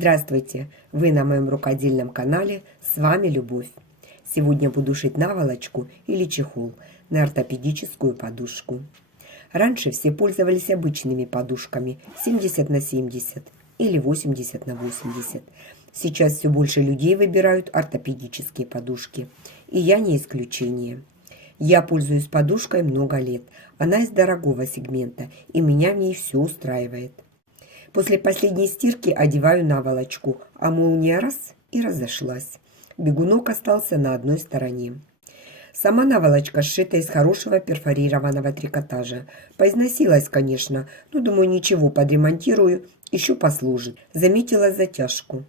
Здравствуйте! Вы на моем рукодельном канале, с вами Любовь. Сегодня буду шить наволочку или чехол на ортопедическую подушку. Раньше все пользовались обычными подушками 70 на 70 или 80 на 80. Сейчас все больше людей выбирают ортопедические подушки, и я не исключение. Я пользуюсь подушкой много лет, она из дорогого сегмента, и меня в ней все устраивает. После последней стирки одеваю наволочку, а молния раз и разошлась. Бегунок остался на одной стороне. Сама наволочка сшита из хорошего перфорированного трикотажа. Поизносилась, конечно, но думаю, ничего, подремонтирую, еще послужит. Заметила затяжку.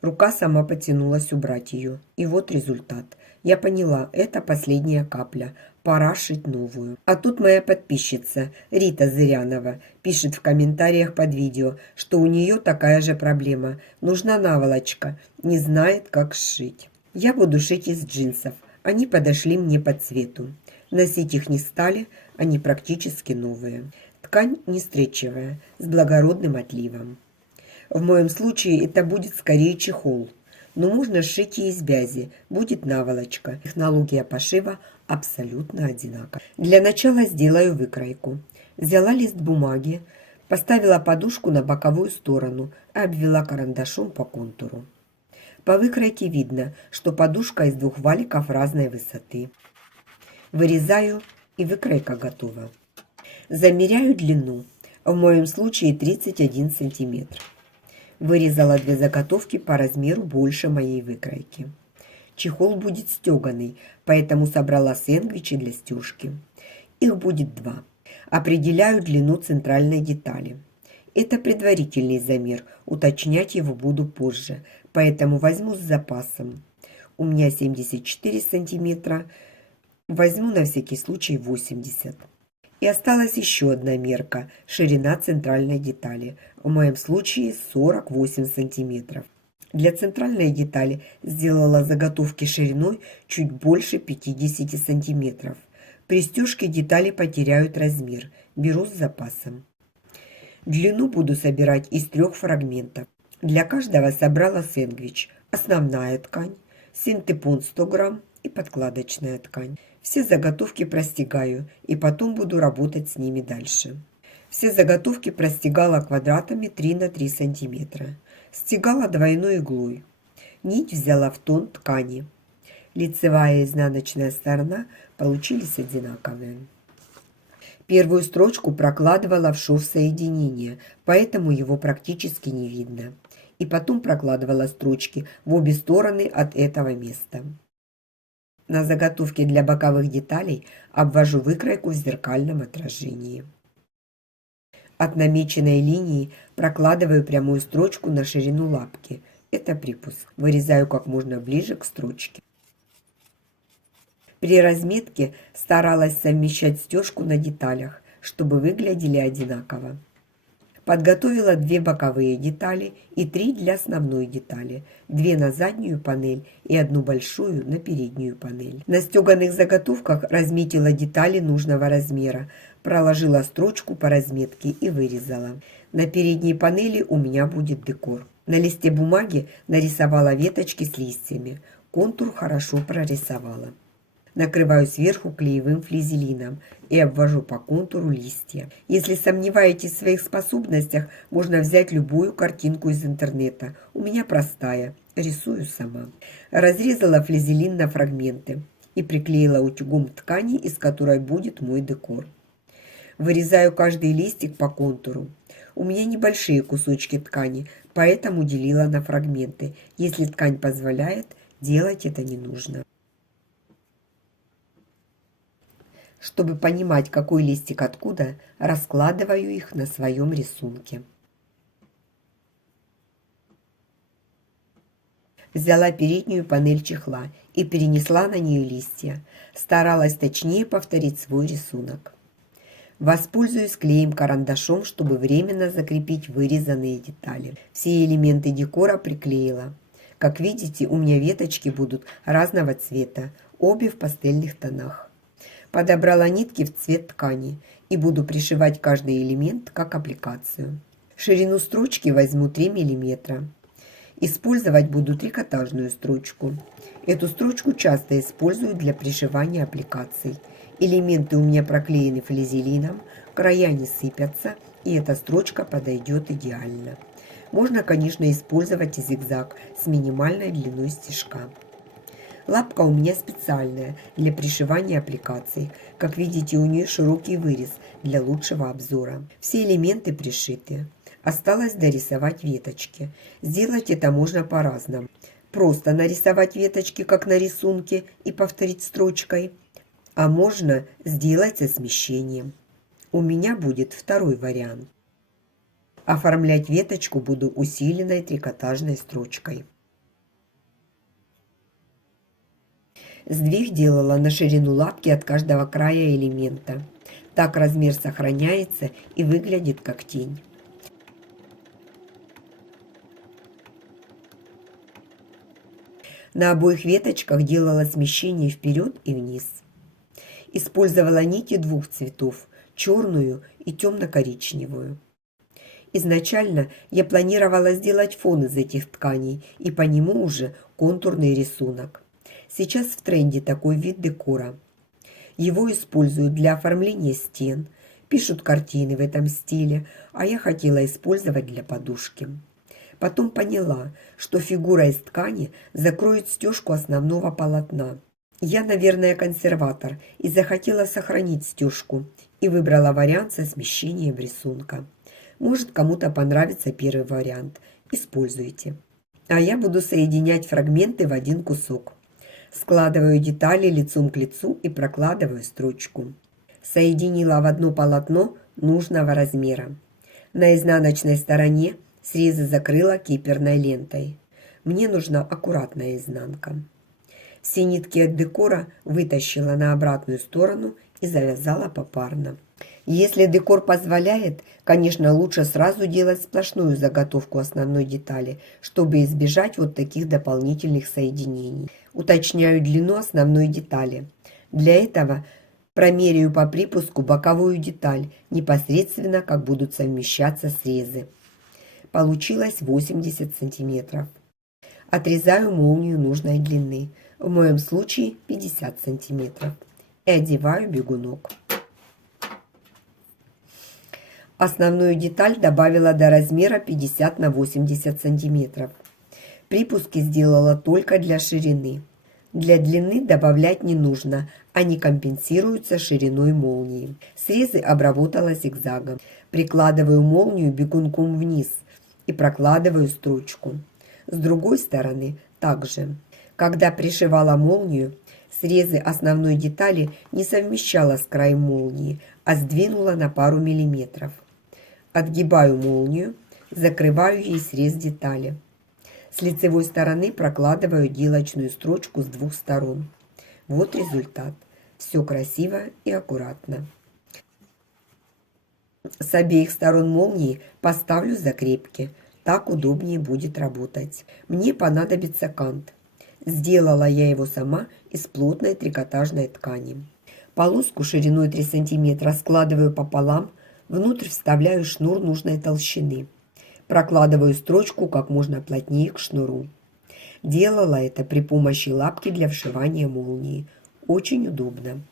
Рука сама потянулась убрать ее. И вот результат. Я поняла, это последняя капля. Пора шить новую. А тут моя подписчица Рита Зырянова пишет в комментариях под видео, что у нее такая же проблема. Нужна наволочка, не знает, как сшить. Я буду шить из джинсов. Они подошли мне по цвету. Носить их не стали, они практически новые. Ткань не стречевая, с благородным отливом. В моем случае это будет скорее чехол. Но можно сшить и из бязи, будет наволочка. Технология пошива абсолютно одинаковая. Для начала сделаю выкройку. Взяла лист бумаги, поставила подушку на боковую сторону и обвела карандашом по контуру. По выкройке видно, что подушка из двух валиков разной высоты. Вырезаю, и выкройка готова. Замеряю длину. В моем случае 31 сантиметр. Вырезала две заготовки по размеру больше моей выкройки. Чехол будет стеганый, поэтому собрала сэндвичи для стежки. Их будет два. Определяю длину центральной детали. Это предварительный замер, уточнять его буду позже, поэтому возьму с запасом. У меня 74 сантиметра, возьму на всякий случай 80. И осталась еще одна мерка – ширина центральной детали. В моем случае 48 сантиметров. Для центральной детали сделала заготовки шириной чуть больше 50 сантиметров. При стежке детали потеряют размер. Беру с запасом. Длину буду собирать из 3 фрагментов. Для каждого собрала сэндвич. Основная ткань, синтепон 100 грамм и подкладочная ткань. Все заготовки простегаю и потом буду работать с ними дальше. Все заготовки простегала квадратами 3 на 3 сантиметра. Стегала двойной иглой. Нить взяла в тон ткани. Лицевая и изнаночная сторона получились одинаковые. Первую строчку прокладывала в шов соединения, поэтому его практически не видно. И потом прокладывала строчки в обе стороны от этого места. На заготовке для боковых деталей обвожу выкройку в зеркальном отражении. От намеченной линии прокладываю прямую строчку на ширину лапки. Это припуск. Вырезаю как можно ближе к строчке. При разметке старалась совмещать стежку на деталях, чтобы выглядели одинаково. Подготовила 2 боковые детали и 3 для основной детали, 2 на заднюю панель и 1 большую на переднюю панель. На стеганых заготовках разметила детали нужного размера, проложила строчку по разметке и вырезала. На передней панели у меня будет декор. На листе бумаги нарисовала веточки с листьями, контур хорошо прорисовала. Накрываю сверху клеевым флизелином и обвожу по контуру листья. Если сомневаетесь в своих способностях, можно взять любую картинку из интернета. У меня простая, рисую сама. Разрезала флизелин на фрагменты и приклеила утюгом ткани, из которой будет мой декор. Вырезаю каждый листик по контуру. У меня небольшие кусочки ткани, поэтому делила на фрагменты. Если ткань позволяет, делать это не нужно. Чтобы понимать, какой листик откуда, раскладываю их на своем рисунке. Взяла переднюю панель чехла и перенесла на нее листья. Старалась точнее повторить свой рисунок. Воспользуюсь клеем-карандашом, чтобы временно закрепить вырезанные детали. Все элементы декора приклеила. Как видите, у меня веточки будут разного цвета, обе в пастельных тонах. Подобрала нитки в цвет ткани и буду пришивать каждый элемент как аппликацию. Ширину строчки возьму 3 мм. Использовать буду трикотажную строчку. Эту строчку часто использую для пришивания аппликаций. Элементы у меня проклеены флизелином, края не сыпятся, и эта строчка подойдет идеально. Можно, конечно, использовать и зигзаг с минимальной длиной стежка. Лапка у меня специальная для пришивания аппликаций. Как видите, у нее широкий вырез для лучшего обзора. Все элементы пришиты. Осталось дорисовать веточки. Сделать это можно по-разному. Просто нарисовать веточки, как на рисунке, и повторить строчкой. А можно сделать со смещением. У меня будет второй вариант. Оформлять веточку буду усиленной трикотажной строчкой. Сдвиг делала на ширину лапки от каждого края элемента. Так размер сохраняется и выглядит как тень. На обоих веточках делала смещение вперед и вниз. Использовала нити двух цветов, черную и темно-коричневую. Изначально я планировала сделать фон из этих тканей и по нему уже контурный рисунок. Сейчас в тренде такой вид декора. Его используют для оформления стен, пишут картины в этом стиле, а я хотела использовать для подушки. Потом поняла, что фигура из ткани закроет стежку основного полотна. Я, наверное, консерватор и захотела сохранить стежку и выбрала вариант со смещением рисунка. Может, кому-то понравится первый вариант. Используйте. А я буду соединять фрагменты в один кусок. Складываю детали лицом к лицу и прокладываю строчку. Соединила в одно полотно нужного размера. На изнаночной стороне срезы закрыла киперной лентой. Мне нужна аккуратная изнанка. Все нитки от декора вытащила на обратную сторону и завязала попарно. Если декор позволяет, конечно, лучше сразу делать сплошную заготовку основной детали, чтобы избежать вот таких дополнительных соединений. Уточняю длину основной детали. Для этого промеряю по припуску боковую деталь, непосредственно как будут совмещаться срезы. Получилось 80 сантиметров. Отрезаю молнию нужной длины, в моем случае 50 сантиметров, и одеваю бегунок. Основную деталь добавила до размера 50 на 80 сантиметров. Припуски сделала только для ширины. Для длины добавлять не нужно, они компенсируются шириной молнии. Срезы обработала зигзагом. Прикладываю молнию бегунком вниз и прокладываю строчку. С другой стороны также. Когда пришивала молнию, срезы основной детали не совмещала с краем молнии, а сдвинула на пару миллиметров. Отгибаю молнию, закрываю ей срез детали. С лицевой стороны прокладываю отделочную строчку с двух сторон. Вот результат. Все красиво и аккуратно. С обеих сторон молнии поставлю закрепки. Так удобнее будет работать. Мне понадобится кант. Сделала я его сама из плотной трикотажной ткани. Полоску шириной 3 см складываю пополам. Внутрь вставляю шнур нужной толщины. Прокладываю строчку как можно плотнее к шнуру. Делала это при помощи лапки для вшивания молнии. Очень удобно.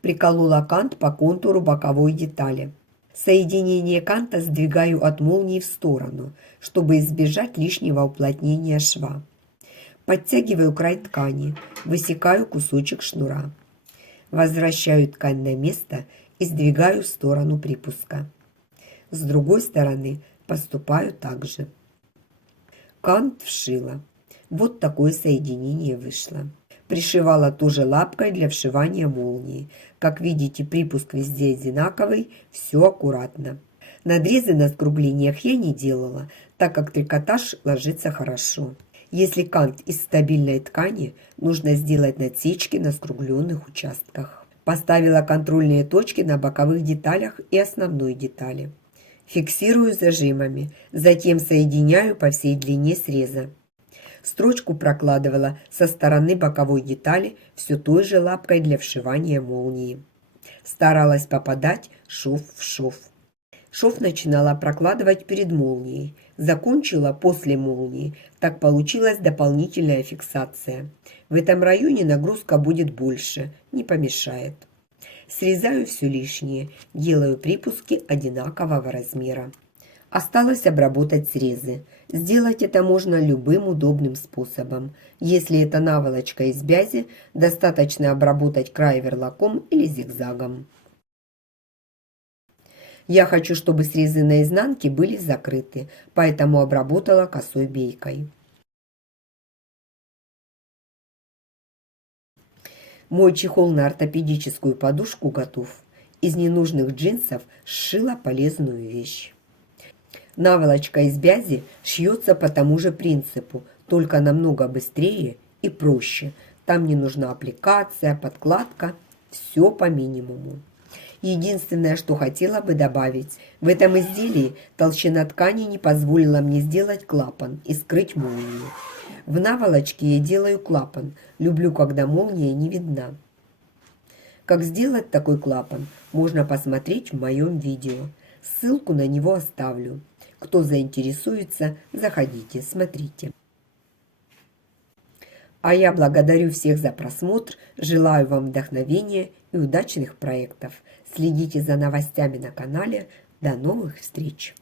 Приколола кант по контуру боковой детали. Соединение канта сдвигаю от молнии в сторону, чтобы избежать лишнего уплотнения шва. Подтягиваю край ткани, высекаю кусочек шнура. Возвращаю ткань на место и сдвигаю в сторону припуска. С другой стороны поступаю так же. Кант вшила. Вот такое соединение вышло. Пришивала тоже лапкой для вшивания молнии. Как видите, припуск везде одинаковый, все аккуратно. Надрезы на скруглениях я не делала, так как трикотаж ложится хорошо. Если кант из стабильной ткани, нужно сделать надсечки на скругленных участках. Поставила контрольные точки на боковых деталях и основной детали. Фиксирую зажимами, затем соединяю по всей длине среза. Строчку прокладывала со стороны боковой детали все той же лапкой для вшивания молнии. Старалась попадать шов в шов. Шов начинала прокладывать перед молнией, закончила после молнии. Так получилась дополнительная фиксация. В этом районе нагрузка будет больше, не помешает. Срезаю все лишнее, делаю припуски одинакового размера. Осталось обработать срезы. Сделать это можно любым удобным способом. Если это наволочка из бязи, достаточно обработать край верлаком или зигзагом. Я хочу, чтобы срезы на изнанке были закрыты, поэтому обработала косой бейкой. Мой чехол на ортопедическую подушку готов. Из ненужных джинсов сшила полезную вещь. Наволочка из бязи шьется по тому же принципу, только намного быстрее и проще. Там не нужна аппликация, подкладка, все по минимуму. Единственное, что хотела бы добавить, в этом изделии толщина ткани не позволила мне сделать клапан и скрыть молнию. В наволочке я делаю клапан, люблю, когда молния не видна. Как сделать такой клапан, можно посмотреть в моем видео. Ссылку на него оставлю. Кто заинтересуется, заходите, смотрите. А я благодарю всех за просмотр, желаю вам вдохновения и удачных проектов. Следите за новостями на канале. До новых встреч!